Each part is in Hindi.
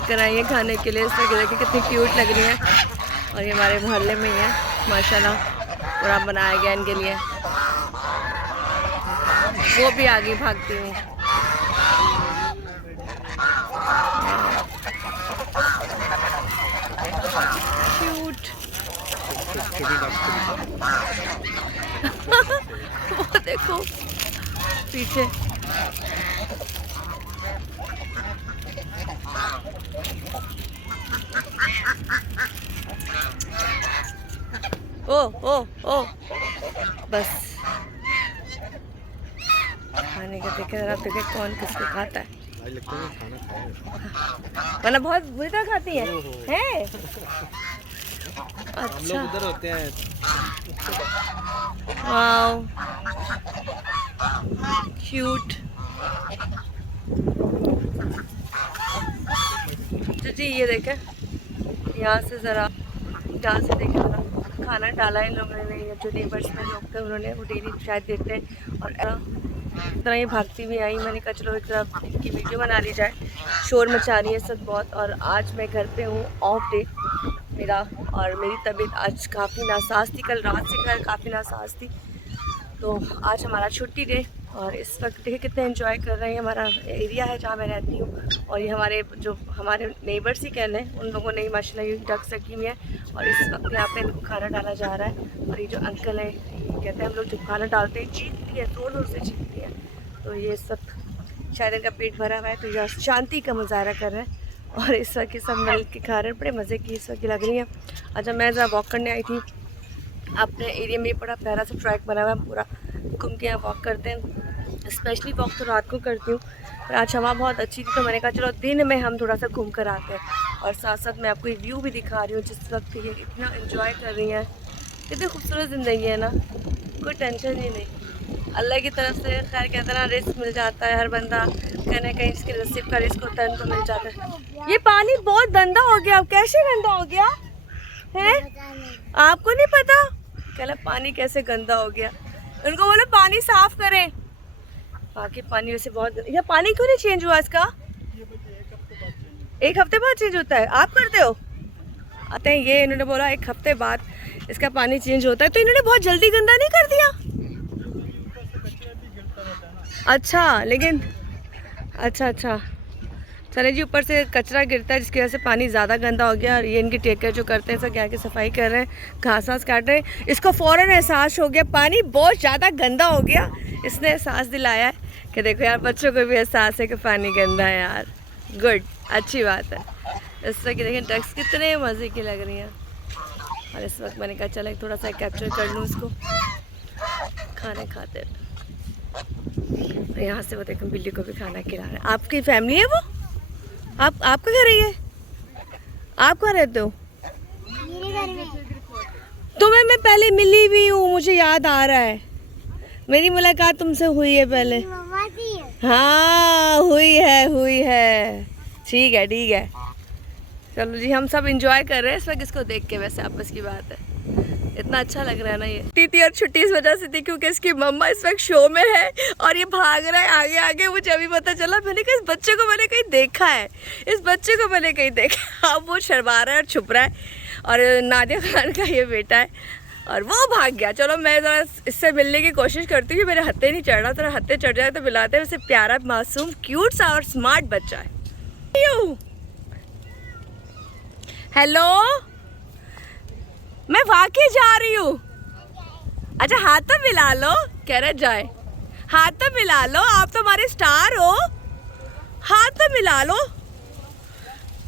कर आई है खाने के लिए। इस तरह देखिए कितनी क्यूट लग रही है। और ये हमारे मोहल्ले में ही है माशाल्लाह, पूरा बनाया गया इनके लिए। वो भी आगे भागती हुई। क्यूट। वो देखो पीछे। ओ ओ ओ बस खाने का देखे जरा, देखे कौन किसको खाता है। मतलब बहुत बुरी तरह खाती है हैं? अच्छा, हम लोग उधर होते हैं। Wow cute. तो जी ये देखे यहाँ से ज़रा, यहाँ से देखे ज़रा खाना डाला है इन लोगों ने। ये जो नेबर्स में लोग थे उन्होंने, वो डेली शायद देते हैं। और इतना ही भागती हुई आई, मैंने कहा चलो एक तरह इनकी वीडियो बना ली जाए। शोर मचा रही है सब बहुत। और आज मैं घर पे हूँ, ऑफ डे मेरा। और मेरी तबीयत आज काफ़ी नासाज थी, कल रात से घर काफ़ी नासाज थी, तो आज हमारा छुट्टी डे। और इस वक्त देखिए कितने एंजॉय कर रहे हैं। हमारा एरिया है जहाँ मैं रहती हूँ, और ये हमारे नेबर्स ही कहने हैं, उन लोगों ने माशाल्लाह ये डक्स रखी हुई है। और इस वक्त यहाँ पे इनको खाना डाला जा रहा है। और ये जो अंकल हैं ये कहते हैं हम लोग जब खाना डालते हैं चीखती है, ज़ोर ज़ोर से चीखती है। तो ये सब शायद इनका पेट भरा हुआ है, तो यह शांति का मुजाहरा कर रहे हैं। और इस वक्त ये सब मिल के खा रहे हैं, बड़े मज़े की इस वक्त लग रही है। अच्छा मैं ज़रा वॉक करने आई थी अपने एरिया में, बड़ा प्यारा सा ट्रैक बना हुआ है, पूरा घूम के यहाँ वॉक करते हैं। स्पेशली वॉक तो रात को करती हूँ, पर आज हवा बहुत अच्छी थी, तो मैंने कहा चलो दिन में हम थोड़ा सा घूम कर आते हैं। और साथ साथ मैं आपको एक व्यू भी दिखा रही हूँ जिस वक्त ये इतना एंजॉय कर रही हैं। कितनी खूबसूरत ज़िंदगी है ना, कोई टेंशन ही नहीं। अल्लाह की तरफ से खैर कहते हैं ना, रिस्क मिल जाता है। हर बंदा कहीं ना कहीं इसके नसीब का रिस्क होता है, उनको मिल जाता है। ये पानी बहुत गंदा हो गया, अब कैसे गंदा हो गया है? आपको नहीं पता? कहला पानी कैसे गंदा हो गया, उनको बोलो पानी साफ करें। बाकी पानी वैसे बहुत, यह पानी क्यों नहीं चेंज हुआ इसका? एक हफ्ते बाद चेंज होता है, आप करते हो? आते हैं ये, इन्होंने बोला एक हफ्ते बाद इसका पानी चेंज होता है, तो इन्होंने बहुत जल्दी गंदा नहीं कर दिया? अच्छा लेकिन अच्छा चले जी, ऊपर से कचरा गिरता है जिसकी वजह से पानी ज़्यादा गंदा हो गया। और ये इनके टेकर जो करते हैं सब यहाँ की सफाई कर रहे हैं, घास वास काट रहे हैं। इसको फ़ौरन एहसास हो गया पानी बहुत ज़्यादा गंदा हो गया, इसने एहसास दिलाया है कि देखो यार बच्चों को भी एहसास है कि पानी गंदा है यार। गुड, अच्छी बात है। इस वक्त देखें डक्स कितने मज़े की लग रही हैं। और इस वक्त मैंने कहा चलो थोड़ा सा कैप्चर कर लूँ इसको खाने खाते। यहाँ से वो देखो बिल्ली को भी खाना खिला रहे हैं। आपकी फैमिली है वो? आपका घर है ये? आप कहाँ रहते हो? मेरे घर में। तुम्हें मैं पहले मिली भी हूँ, मुझे याद आ रहा है, मेरी मुलाकात तुमसे हुई है पहले। हाँ हुई है। ठीक है चलो जी, हम सब इंजॉय कर रहे हैं इस वक्त इसको देख के। वैसे आपस की बात है, इतना अच्छा लग रहा है ना ये। थी और छुट्टी इस वजह से थी क्योंकि इसकी मम्मा इस वक्त शो में है और ये भाग रहा है आगे आगे। मुझे अभी पता चला, मैंने कहा इस बच्चे को मैंने कहीं देखा है, अब वो शर्मा रहा है और छुप रहा है। और नादिया खान का ये बेटा है और वो भाग गया। चलो मैं ज़रा इससे मिलने की कोशिश करती हूँ, मेरे हत्थे नहीं चढ़ रहा, तेरा हत्थे चढ़ जाए तो मिलाते हैं। वैसे प्यारा मासूम क्यूट सा और स्मार्ट बच्चा है। हेलो, मैं वाकई जा रही हूँ। अच्छा हाथ तो मिला लो, कह रहे जाए, हाथ तो मिला लो, आप तो हमारे स्टार हो, हाथ तो मिला लो।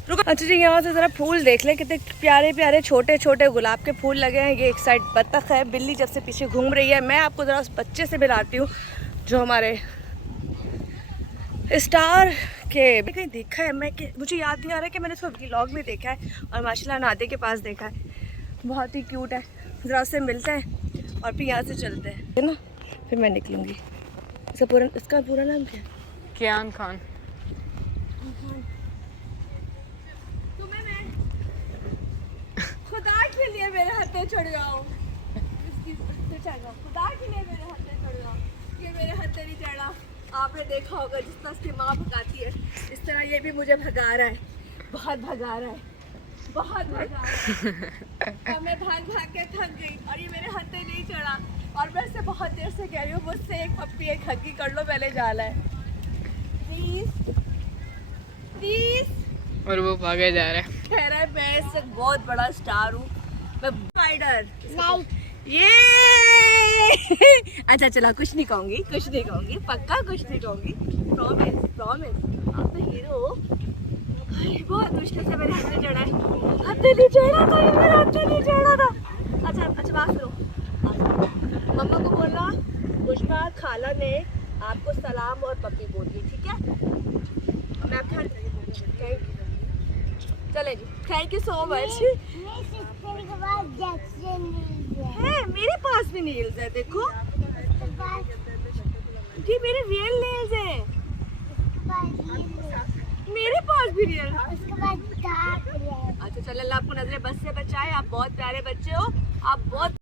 रुको। अच्छा जी, यहाँ से ज़रा फूल देख ले, कितने प्यारे प्यारे छोटे छोटे गुलाब के फूल लगे हैं। ये एक साइड बत्तख है, बिल्ली जब से पीछे घूम रही है। मैं आपको ज़रा उस बच्चे से मिलाती हूँ जो हमारे स्टार के कहीं देखा है मैं, मुझे याद नहीं आ रहा है कि मैंने इसको व्लॉग में देखा है और माशाल्लाह नादे के पास देखा है। बहुत ही क्यूट है। ज़रा उससे मिलते हैं और फिर यहाँ से चलते हैं, है ना? फिर मैं निकलूँगी। इसका पूरा नाम क्या है? कियान खान। तुम्हें मैं खुदा के लिए मेरे हत्थे चढ़ जाओ, खुदा के लिए मेरे हत्थे चढ़ जाओ। ये मेरे हत्थे नहीं चढ़ा। आपने देखा होगा जिस तरह उसकी माँ भगाती है, इस तरह ये भी मुझे भगा रहा है। बहुत भगा रहा है, बहुत भगा रहा है। और मैं भाग भाग के थक गई और ये मेरे हाथ पे नहीं चढ़ा। और मैं इससे बहुत देर से कह रही हूँ मुझसे एक पप्पी एक हग्गी कर लो, पहले जाना है प्लीज प्लीज। और वो भागे जा रहा है। कह रहा है मैं इससे बहुत बड़ा स्टार हूँ, मैं स्पाइडर। नहीं ये अच्छा चला, कुछ नहीं कहूँगी, कुछ नहीं कहूँगी, पक्का कुछ नहीं कहूँगी, प्रॉमिस प्रॉमिस। आप तो हीरो हो। अरे बहुत मुश्किल से मेरे हाथ में चढ़ा है, हाथ में नहीं चढ़ा था, ये मेरे हाथ में नहीं चढ़ा था। अच्छा बात सुनो, मम्मा को बोलना पुष्पा खाला ने आपको सलाम और पप्पी बोल दी, ठीक है? मैं आपके हाथ चले जी, थैंक यू सो मच। मेरी सिस्टर के पास जैक्सन है मेरे पास भी नील्स है, देखो उसके पास ये मेरे रियल नेल्स हैं, मेरे पास भी रियल। उसके पास डार्क है। अच्छा चल, अल्लाह आपको नजरे बस से बचाए, आप बहुत प्यारे बच्चे हो, आप बहुत